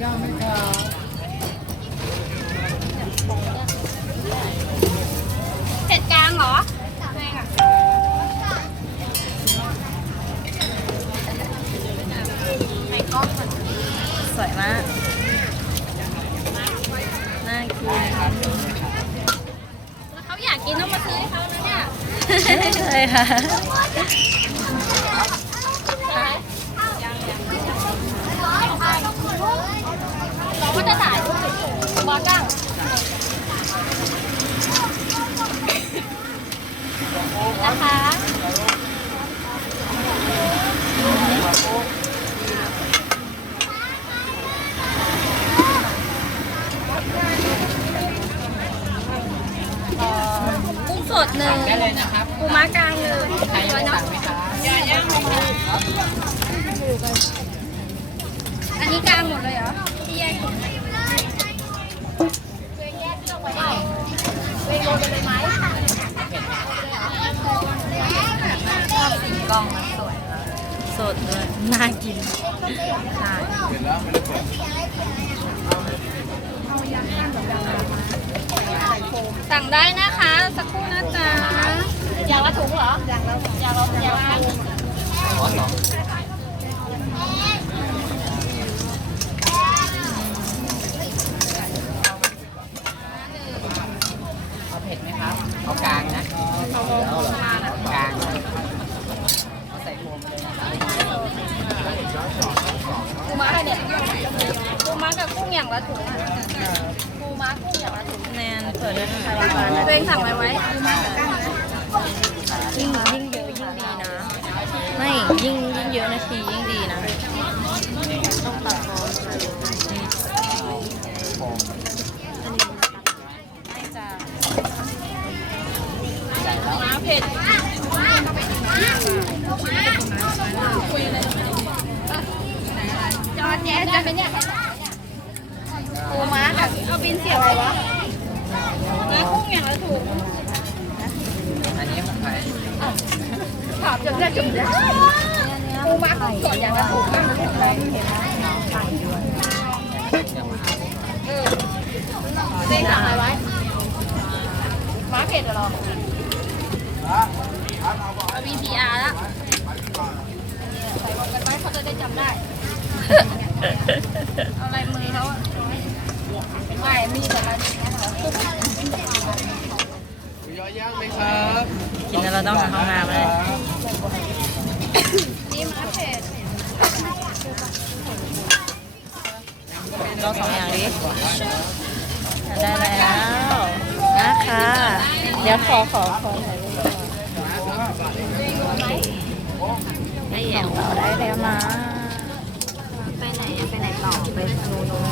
ย่างไหมครับ เผ็ดกลางเหรอใช่ค่ะในกล้องมันสวยมากน่ากินแล้วเขาอยากกินต้องมาซื้อให้เขานะเนี่ยใช่ค่ะเราก็จะถ่ายรูปบอลจ้างนะคะกุ้งสดหนึ่งได้เลยนะครับปูม้ากลางหนึ่งใครสั่งไหมครับย่างอันนี้กลางหมดเลยเหรอที่แยกถุงแยกลงไปได้เวโรจะเลยไหมชอบสีกล้องมันสวยมากสดด้วยน่ากินใช่สั่งได้นะคะสักครู่นะจ๊ะอย่างละถุงเหรออย่างละเอาเผ็ดไหมครับเอากลางนะเอากลางเอาใส่โฟมเลยนะครับ ปูม้าเนี่ยปูม้ากับกุ้งอย่างละถุงปูม้ากุ้งอย่างละถุงแนนเปิดด้วยนะคะตัวเองสั่งไว้ปูม้ากับกั้งนะยิ่งเยอะยิ่งดีนะไม่ยิ่งเยอะนาทียิ่งดีนะต้องตัดโฟมไม่จ้าม้าเผ็ดคุยเลยจอแจ๊สจะเป็นเนี่ยปูม้ากับเอาบินเสียบอะไรวะม้ากุ้งอย่างละถุง อันนี้ของใคร ถามจนได้จุ่มได้ปูม้ากุ้งสดอย่างละถุงเต้นสั่งอะไรไว้ม้าเผ็ดเหรอเอา VPR แล้วใส่ลงกันไว้เขาจะได้จำได้เอาลายมือเขาไม่มีแต่ลายมือเขา ย่อย่างไหมครับ กินแล้วเราต้องหาห้องน้ำเลย นี่ม้าเผ็ด ลองสองอย่างดิได้แล้วนะคะเดี๋ยวขอถ่ายรูปไม่แย่งเราได้แล้วนะไปไหนต่อไปโน่น